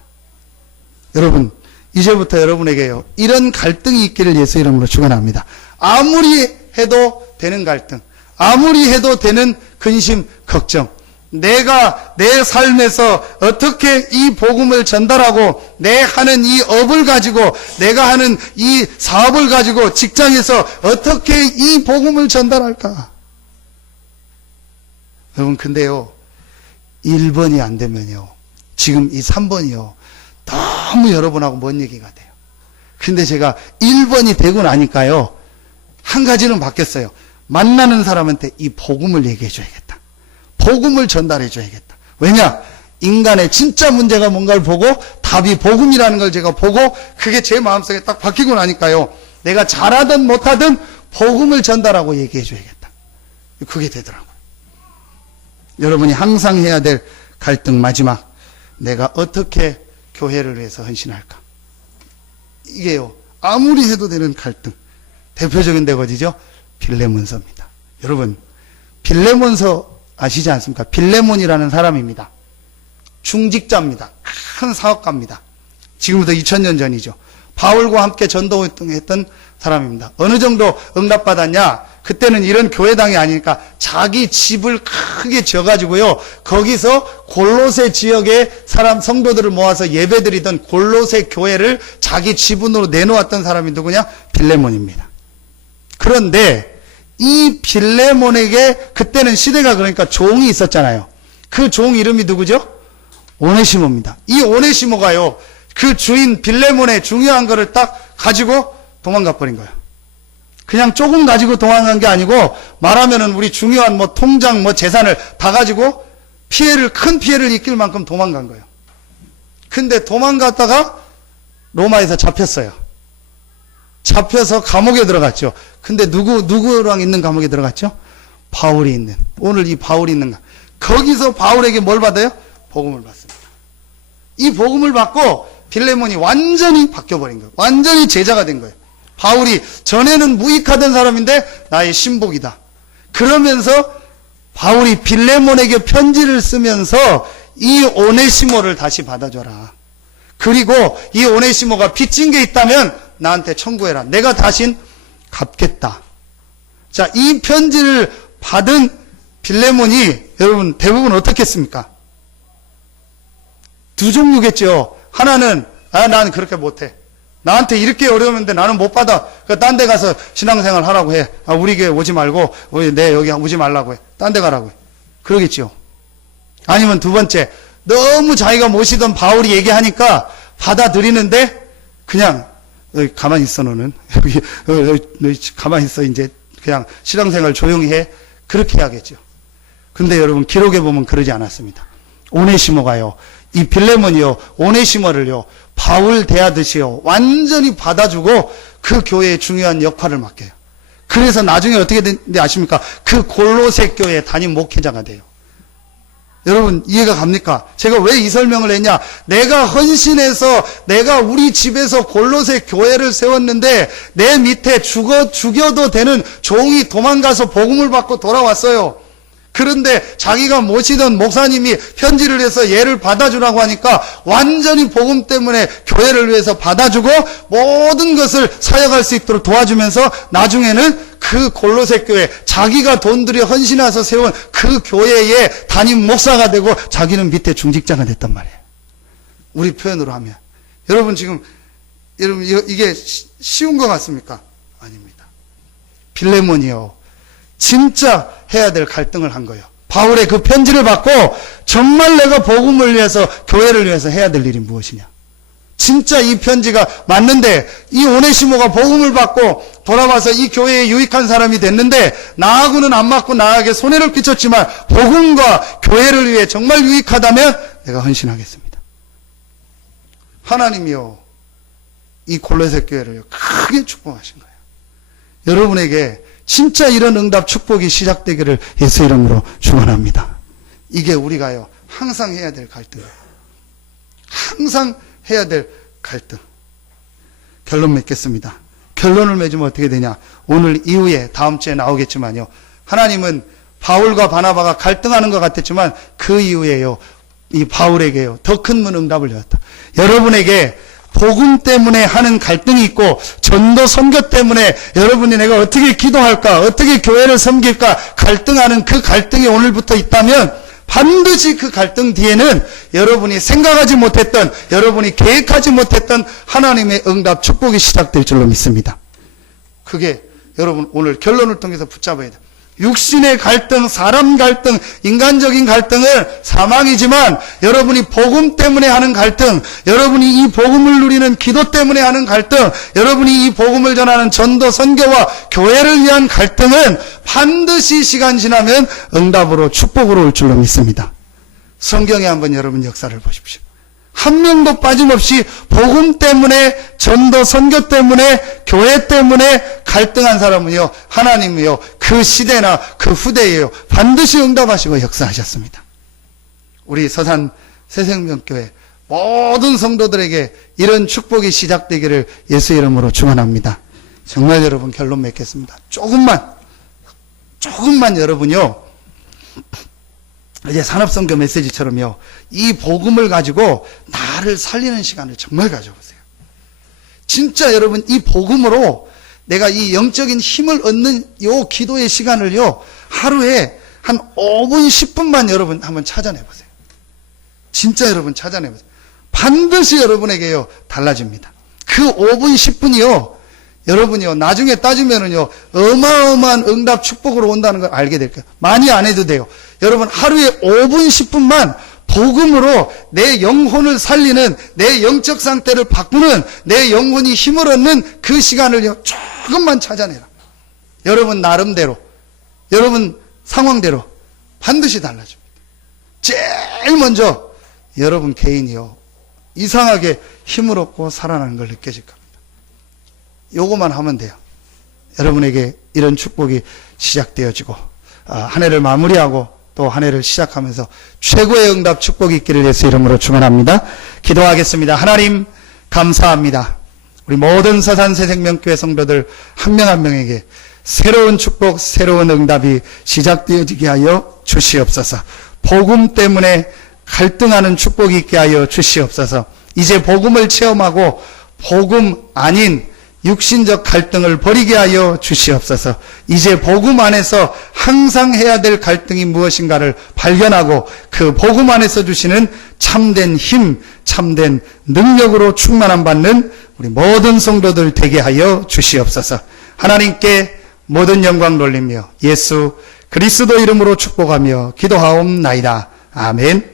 여러분, 이제부터 여러분에게요, 이런 갈등이 있기를 예수 이름으로 축원합니다. 아무리 해도 되는 갈등, 아무리 해도 되는 근심, 걱정, 내가 내 삶에서 어떻게 이 복음을 전달하고 내 하는 이 업을 가지고 내가 하는 이 사업을 가지고 직장에서 어떻게 이 복음을 전달할까? 여러분, 근데요, 1번이 안 되면요, 지금 이 3번이요, 너무 여러분하고 먼 얘기가 돼요. 근데 제가 1번이 되고 나니까요, 한 가지는 바뀌었어요. 만나는 사람한테 이 복음을 얘기해 줘야겠다. 복음을 전달해 줘야겠다. 왜냐? 인간의 진짜 문제가 뭔가를 보고 답이 복음이라는 걸 제가 보고 그게 제 마음속에 딱 박히고 나니까요, 내가 잘하든 못하든 복음을 전달하고 얘기해 줘야겠다. 그게 되더라고요. 여러분이 항상 해야 될 갈등 마지막, 내가 어떻게 교회를 위해서 헌신할까? 이게요, 아무리 해도 되는 갈등. 대표적인 데가 어디죠? 빌레몬서입니다. 여러분, 빌레몬서 아시지 않습니까? 빌레몬이라는 사람입니다. 중직자입니다. 큰 사업가입니다. 지금부터 2000년 전이죠. 바울과 함께 전도했던 사람입니다. 어느 정도 응답받았냐? 그때는 이런 교회당이 아니니까 자기 집을 크게 지어가지고요, 거기서 골로새 지역의 성도들을 모아서 예배드리던 골로새 교회를 자기 지분으로 내놓았던 사람이 누구냐? 빌레몬입니다. 그런데 이 빌레몬에게 그때는 시대가 그러니까 종이 있었잖아요. 그 종 이름이 누구죠? 오네시모입니다. 이 오네시모가요, 그 주인 빌레몬의 중요한 거를 딱 가지고 도망가 버린 거예요. 그냥 조금 가지고 도망간 게 아니고, 말하면은 우리 중요한 뭐 통장 뭐 재산을 다 가지고 큰 피해를 입힐 만큼 도망간 거예요. 근데 도망갔다가 로마에서 잡혔어요. 잡혀서 감옥에 들어갔죠. 근데 누구랑 있는 감옥에 들어갔죠? 바울이 있는, 오늘 이 바울이 있는 거기서 바울에게 뭘 받아요? 복음을 받습니다. 이 복음을 받고 빌레몬이 완전히 바뀌어버린 거예요. 완전히 제자가 된 거예요. 바울이 전에는 무익하던 사람인데 나의 신복이다. 그러면서 바울이 빌레몬에게 편지를 쓰면서 이 오네시모를 다시 받아줘라. 그리고 이 오네시모가 빚진 게 있다면 나한테 청구해라. 내가 다신 갚겠다. 자, 이 편지를 받은 빌레몬이 여러분 대부분 어떻게 했습니까? 두 종류겠죠. 하나는 난 그렇게 못해. 나한테 이렇게 어려우는데 나는 못 받아. 딴 데 가서 신앙생활 하라고 해. 우리 교회 오지 말고 내 여기 오지 말라고 해. 딴 데 가라고 해. 그러겠죠. 아니면 두 번째, 너무 자기가 모시던 바울이 얘기하니까 받아들이는데 그냥 가만히 있어 너는. 너 가만히 있어. 이제 그냥 신앙생활 조용히 해. 그렇게 해야겠죠. 근데 여러분 기록에 보면 그러지 않았습니다. 오네시모가요. 이 빌레몬이요. 오네시모를요. 바울 대하듯이요. 완전히 받아주고 그 교회의 중요한 역할을 맡겨요. 그래서 나중에 어떻게 됐는지 아십니까? 그 골로새 교회 담임 목회자가 돼요. 여러분 이해가 갑니까? 제가 왜 이 설명을 했냐? 내가 헌신해서 내가 우리 집에서 골로새 교회를 세웠는데 내 밑에 죽여도 되는 종이 도망가서 복음을 받고 돌아왔어요. 그런데 자기가 모시던 목사님이 편지를 해서 얘를 받아주라고 하니까 완전히 복음 때문에 교회를 위해서 받아주고 모든 것을 사역할 수 있도록 도와주면서 나중에는 그 골로새 교회, 자기가 돈 들여 헌신해서 세운 그 교회의 담임 목사가 되고 자기는 밑에 중직자가 됐단 말이에요. 우리 표현으로 하면. 여러분 이게 쉬운 것 같습니까? 아닙니다. 빌레몬이요. 진짜 해야 될 갈등을 한 거예요. 바울의 그 편지를 받고 정말 내가 복음을 위해서 교회를 위해서 해야 될 일이 무엇이냐. 진짜 이 편지가 맞는데 이 오네시모가 복음을 받고 돌아와서 이 교회에 유익한 사람이 됐는데 나하고는 안 맞고 나에게 손해를 끼쳤지만 복음과 교회를 위해 정말 유익하다면 내가 헌신하겠습니다. 하나님이요. 이 골로새 교회를 크게 축복하신 거예요. 여러분에게 진짜 이런 응답 축복이 시작되기를 예수 이름으로 축원합니다. 이게 우리가요 항상 해야 될 갈등이에요. 항상 해야 될 갈등. 결론 맺겠습니다. 결론을 맺으면 어떻게 되냐? 오늘 이후에 다음 주에 나오겠지만요. 하나님은 바울과 바나바가 갈등하는 것 같았지만 그 이후에요. 이 바울에게요. 더 큰 문 응답을 주었다. 여러분에게 복음 때문에 하는 갈등이 있고 전도 선교 때문에 여러분이 내가 어떻게 기도할까 어떻게 교회를 섬길까 갈등하는 그 갈등이 오늘부터 있다면 반드시 그 갈등 뒤에는 여러분이 생각하지 못했던 여러분이 계획하지 못했던 하나님의 응답 축복이 시작될 줄로 믿습니다. 그게 여러분 오늘 결론을 통해서 붙잡아야 돼요. 육신의 갈등, 사람 갈등, 인간적인 갈등은 사망이지만 여러분이 복음 때문에 하는 갈등, 여러분이 이 복음을 누리는 기도 때문에 하는 갈등, 여러분이 이 복음을 전하는 전도, 선교와 교회를 위한 갈등은 반드시 시간 지나면 응답으로 축복으로 올 줄로 믿습니다. 성경에 한번 여러분 역사를 보십시오. 한 명도 빠짐없이 복음 때문에 전도 선교 때문에 교회 때문에 갈등한 사람은요 하나님이요 그 시대나 그 후대에요 반드시 응답하시고 역사하셨습니다. 우리 서산 새생명교회 모든 성도들에게 이런 축복이 시작되기를 예수 이름으로 축원합니다. 정말 여러분 결론 맺겠습니다. 조금만 여러분요 이제 산업선교 메시지처럼요 이 복음을 가지고 나를 살리는 시간을 정말 가져보세요. 진짜 여러분 이 복음으로 내가 이 영적인 힘을 얻는 요 기도의 시간을요 하루에 한 5분 10분만 여러분 한번 찾아내보세요. 진짜 여러분 찾아내보세요. 반드시 여러분에게요 달라집니다. 그 5분 10분이요 여러분이요 나중에 따지면은요 어마어마한 응답 축복으로 온다는 걸 알게 될 거예요. 많이 안 해도 돼요. 여러분 하루에 5분 10분만 복음으로 내 영혼을 살리는 내 영적 상태를 바꾸는 내 영혼이 힘을 얻는 그 시간을요 조금만 찾아내라. 여러분 나름대로 여러분 상황대로 반드시 달라집니다. 제일 먼저 여러분 개인이요 이상하게 힘을 얻고 살아나는 걸 느껴질 겁니다. 요거만 하면 돼요. 여러분에게 이런 축복이 시작되어지고 한 해를 마무리하고 또 한 해를 시작하면서 최고의 응답 축복이 있기를 예수 이름으로 축원합니다. 기도하겠습니다. 하나님 감사합니다. 우리 모든 서산 새생명교회 성도들 한 명 한 명에게 새로운 축복 새로운 응답이 시작되어지게 하여 주시옵소서. 복음 때문에 갈등하는 축복이 있게 하여 주시옵소서. 이제 복음을 체험하고 복음 아닌 육신적 갈등을 버리게 하여 주시옵소서. 이제 복음 안에서 항상 해야 될 갈등이 무엇인가를 발견하고 그 복음 안에서 주시는 참된 힘, 참된 능력으로 충만함 받는 우리 모든 성도들 되게 하여 주시옵소서. 하나님께 모든 영광 돌리며 예수 그리스도 이름으로 축복하며 기도하옵나이다. 아멘.